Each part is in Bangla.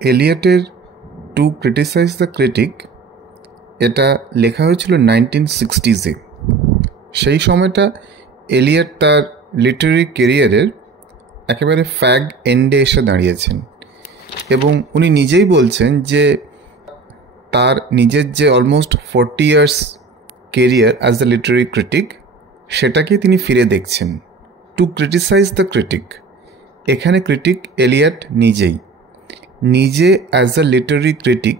এলিয়টের টু ক্রিটিসাইজ দ্য ক্রিটিক এটা লেখা হয়েছিল 1960s-এ। সেই সময়টা এলিয়ট তার লিটারি কেরিয়ারের একেবারে ফ্যাগ এন্ডে এসে দাঁড়িয়েছেন এবং উনি নিজেই বলছেন যে তার নিজের যে almost 40 years career as the literary critic সেটাকে তিনি ফিরে দেখছেন। টু ক্রিটিসাইজ দ্য ক্রিটিক, এখানে ক্রিটিক এলিয়ট নিজে অ্যাজ দ্য লিটারি ক্রিটিক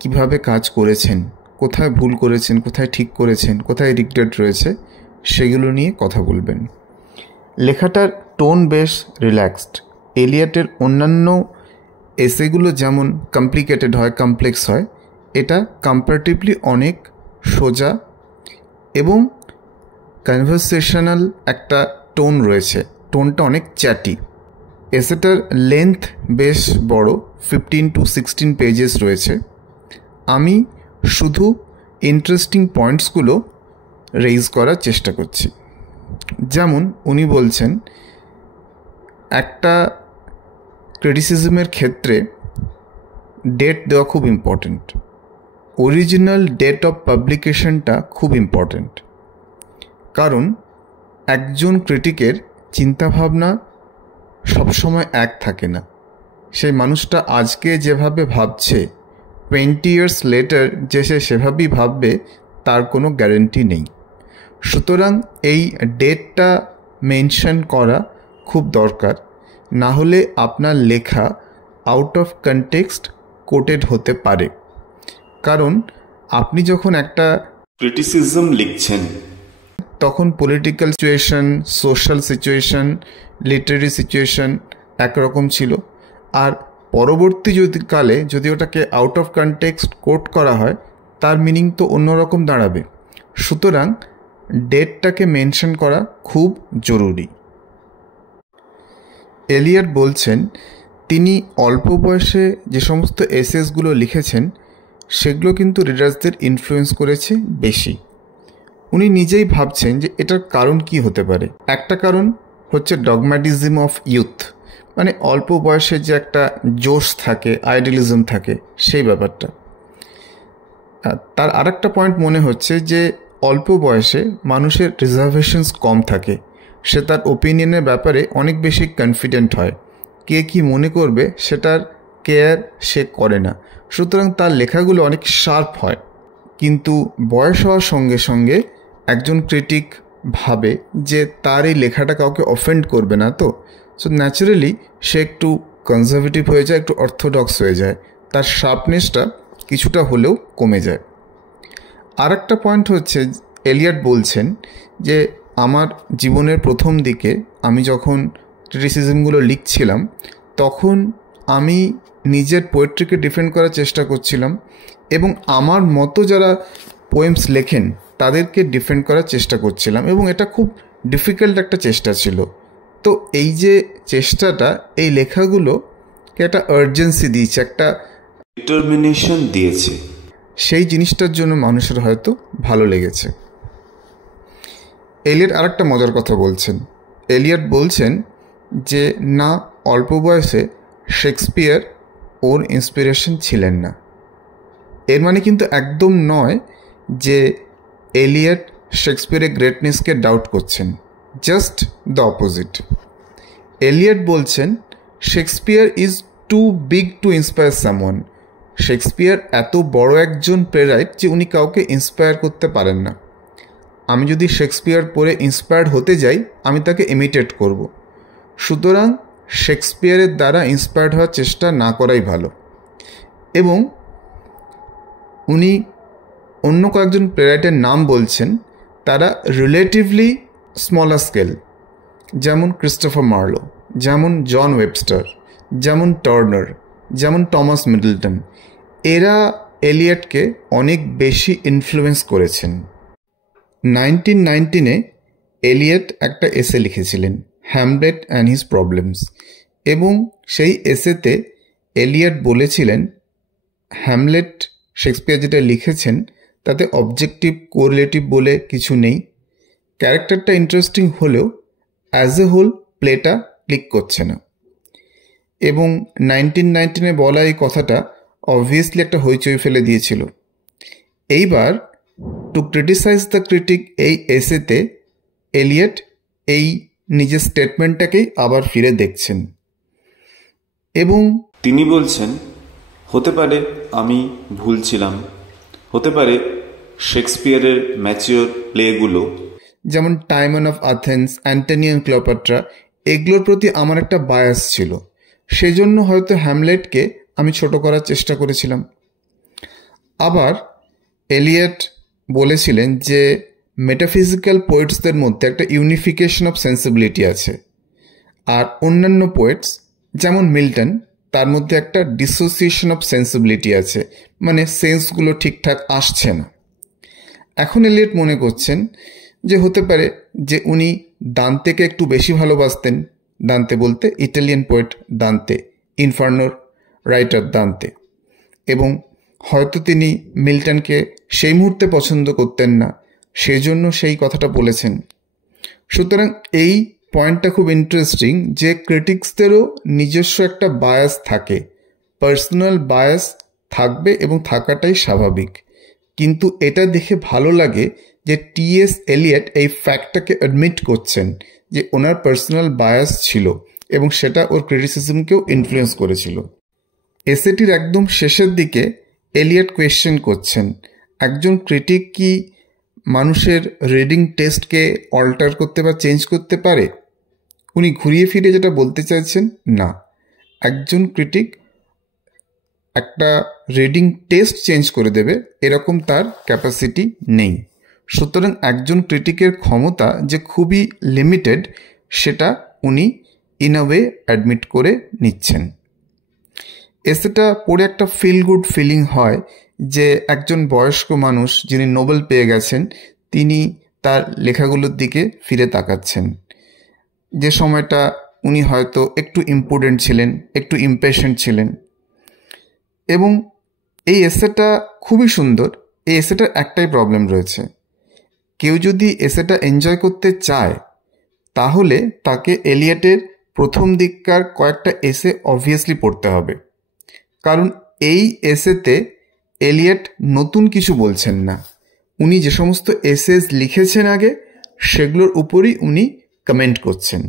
কীভাবে কাজ করেছেন, কোথায় ভুল করেছেন, কোথায় ঠিক করেছেন, কোথায় রিগ্রেট রয়েছে, সেগুলো নিয়ে কথা বলবেন। লেখাটার টোন বেশ রিল্যাক্সড। এলিয়টের অন্যান্য এসেগুলো যেমন কমপ্লিকেটেড হয়, কমপ্লেক্স হয়, এটা কম্পারেটিভলি অনেক সোজা এবং কনভারসেশনাল একটা টোন রয়েছে, টোনটা অনেক চ্যাটি। এসেটার লেন্থ বেশ বড়, 15 to 16 পেজেস রয়েছে। আমি শুধু ইন্টারেস্টিং পয়েন্টসগুলো রেইজ করার চেষ্টা করছি। যেমন উনি বলছেন একটা ক্রিটিসিজমের ক্ষেত্রে ডেট দেওয়া খুব ইম্পর্ট্যান্ট, অরিজিনাল ডেট অফ পাবলিকেশনটা খুব ইম্পর্ট্যান্ট। কারণ একজন ক্রিটিকের চিন্তাভাবনা সবসময় এক থাকে না। সেই মানুষটা আজকে যেভাবে ভাবছে 20 years later যে সে সেভাবেই ভাববে তার কোনো গ্যারেন্টি নেই। সুতরাং এই ডেটটা মেনশন করা খুব দরকার, না হলে আপনার লেখা আউট অফ কনটেক্সট কোটেড হতে পারে। কারণ আপনি যখন একটা ক্রিটিসিজম লিখছেন তখন political situation, social situation, literary situation একরকম ছিল, আর পরবর্তী কালে যদি ওটাকে আউট অফ কনটেক্সট কোট করা হয় তার মিনিং তো অন্যরকম দাঁড়াবে। সুতরাং ডেটটাকে মেনশন করা খুব জরুরি। এলিয়ট বলছেন তিনি অল্প বয়সে যে সমস্ত এসেসগুলো লিখেছেন সেগুলো কিন্তু রিডার্সদের ইনফ্লুয়েন্স করেছে বেশি। উনি নিজেই ভাবছেন যে এটার কারণ কি হতে পারে। একটা কারণ হচ্ছে ডগম্যাটিজম অফ ইউথ, মানে অল্প বয়সে যে একটা জোশ থাকে, আইডিয়ালিজম থাকে, সেই ব্যাপারটা। তার আরেকটা পয়েন্ট মনে হচ্ছে যে অল্প বয়সে মানুষের রিজার্ভেশনস কম থাকে, সে তার ওপিনিয়নের ব্যাপারে অনেক বেশি কনফিডেন্ট হয়, কে কি মনে করবে সেটার কেয়ার সে করে না। সুতরাং তার লেখাগুলো অনেক শার্প হয়। কিন্তু বয়স হওয়ার সঙ্গে সঙ্গে একজন ক্রিটিক ভাবে যে তার এই লেখাটা কাউকে অফেন্ড করবে না, তো সো ন্যাচারালি সে একটু কনজারভেটিভ হয়ে যায়, একটু অর্থোডক্স হয়ে যায়, তার শার্পনেসটা কিছুটা হলেও কমে যায়। আর একটা পয়েন্ট হচ্ছে এলিয়ট বলছেন যে আমার জীবনের প্রথম দিকে আমি যখন ক্রিটিসিজমগুলো লিখছিলাম তখন আমি নিজের পোয়েট্রিকে ডিফেন্ড করার চেষ্টা করছিলাম এবং আমার মতো যারা পোয়েমস লেখেন তাদেরকে ডিফেন্ড করার চেষ্টা করছিলাম, এবং এটা খুব ডিফিকাল্ট একটা চেষ্টা ছিল। তো এই যে চেষ্টাটা এই লেখাগুলোকে একটা আর্জেন্সি দিয়েছে, একটা ডিটারমিনেশন দিয়েছে, সেই জিনিসটার জন্য মানুষের হয়তো ভালো লেগেছে। এলিয়ট আরেকটা মজার কথা বলছেন। এলিয়ট বলছেন যে না, অল্প বয়সে শেক্সপিয়ার ওর ইন্সপিরেশন ছিলেন না। এর মানে কিন্তু একদম নয় যে এলিয়ট শেক্সপিয়ারের গ্রেটনেসকে ডাউট করছেন, জাস্ট দ্য অপোজিট। এলিয়ট বলছেন Shakespeare is too big to inspire someone. Shakespeare এত বড় একজন প্লেরাইট যে উনি কাউকে ইন্সপায়ার করতে পারেন না। আমি যদি শেক্সপিয়ার পড়ে ইন্সপায়ার্ড হতে যাই আমি তাকে ইমিটেট করব। সুতরাং শেক্সপিয়ারের দ্বারা ইন্সপায়ার্ড হওয়ার চেষ্টা না করাই ভালো। এবং উনি অন্য কয়েকজন প্লেরাইটের নাম বলছেন তারা রিলেটিভলি স্মলার স্কেল, যেমন ক্রিস্টোফার মার্লো, যেমন জন ওয়েবস্টার, যেমন টার্নার, যেমন টমাস মিডলটন। এরা এলিয়টকে অনেক বেশি ইনফ্লুয়েন্স করেছেন। 1919-এ এলিয়ট একটা এসে লিখেছিলেন, হ্যামলেট অ্যান্ড হিজ প্রবলেমস, এবং সেই এসেতে এলিয়ট বলেছিলেন হ্যামলেট শেক্সপিয়ার যেটা লিখেছেন তাতে অবজেক্টিভ কোরিলেটিভ বলে কিছু নেই। ক্যারেক্টারটা ইন্টারেস্টিং হলেও অ্যাজ এ হোল প্লেটা ক্লিক করছে না। এবং 1919 বলা এই কথাটা অবভিয়াসলি একটা হইচই ফেলে দিয়েছিল। এইবার টু ক্রিটিসাইজ দ্য ক্রিটিক এই এসেতে এলিয়ট এই নিজের স্টেটমেন্টটাকেই আবার ফিরে দেখছেন এবং তিনি বলছেন, হতে পারে আমি ভুল ছিলাম, হতে পারে শেক্সপিয়ারের ম্যাচিওর প্লেগুলো যেমন Timon of Athens, Antony and Cleopatra, এগুলোর প্রতি আমার একটা বায়াস ছিল, সেজন্য হয়তো হ্যামলেটকে আমি ছোট করার চেষ্টা করেছিলাম। আবার এলিয়ট বলেছিলেন যে মেটাফিজিক্যাল পোয়েটসদের মধ্যে একটা ইউনিফিকেশন অফ সেন্সিবিলিটি আছে, আর অন্যান্য পোয়েটস যেমন মিল্টন, তার মধ্যে একটা ডিসোসিয়েশন অফ সেন্সিবিলিটি আছে, মানে সেন্সগুলো ঠিকঠাক আসছে না। এখন এলিয়ট মনে করছেন যে হতে পারে যে উনি দান্তেকে একটু বেশি ভালোবাসতেন, দান্তে বলতে ইটালিয়ান পোয়েট দান্তে, ইনফার্নোর রাইটার দান্তে, এবং হয়তো তিনি মিল্টনকে সেই মুহূর্তে পছন্দ করতেন না, সেজন্য সেই কথাটা বলেছেন। সুতরাং এই পয়েন্টটা খুব ইন্টারেস্টিং যে ক্রিটিক্সদেরও নিজস্ব একটা বায়াস থাকে, পার্সোনাল বায়াস থাকবে এবং থাকাটাই স্বাভাবিক। কিন্তু এটা দেখে ভালো লাগে যে টি.এস. এলিয়ট এই ফ্যাক্টটাকে অ্যাডমিট করছেন যে ওনার পার্সোনাল বায়াস ছিল এবং সেটা ওর ক্রিটিসিজমকেও ইনফ্লুয়েন্স করেছিল। এসেটির একদম শেষের দিকে এলিয়ট কোয়েশ্চেন করছেন, একজন ক্রিটিক কি মানুষের রিডিং টেস্টকে অল্টার করতে বা চেঞ্জ করতে পারে? উনি ঘুরিয়ে ফিরে যেটা বলতে চাইছেন, না, একজন ক্রিটিক একটা রিডিং টেস্ট চেঞ্জ করে দেবে এরকম তার ক্যাপাসিটি নেই। সুতরাং একজন ক্রিটিকের ক্ষমতা যে খুবই লিমিটেড, সেটা উনি ইন আ ওয়ে অ্যাডমিট করে নিচ্ছেন। এসেটা পড়ে একটা ফিল গুড ফিলিং হয় যে একজন বয়স্ক মানুষ যিনি নোবেল পেয়ে গেছেন, তিনি তার লেখাগুলোর দিকে ফিরে তাকাচ্ছেন। যে সময়টা উনি হয়তো একটু ইম্পুডেন্ট ছিলেন, একটু ইমপেশেন্ট ছিলেন। এবং এই এসেটা খুবই সুন্দর। এই এসেটার একটাই প্রবলেম রয়েছে, কেউ যদি এসেটা এনজয় করতে চায় তাহলে তাকে এলিয়টের প্রথম দিককার কয়েকটা এসে অবভিয়াসলি পড়তে হবে, কারণ এই এসেতে এলিয়ট নতুন কিছু বলছেন না। উনি যে সমস্ত এসেস লিখেছেন আগে, সেগুলোর উপরই উনি কমেন্ট করছেন।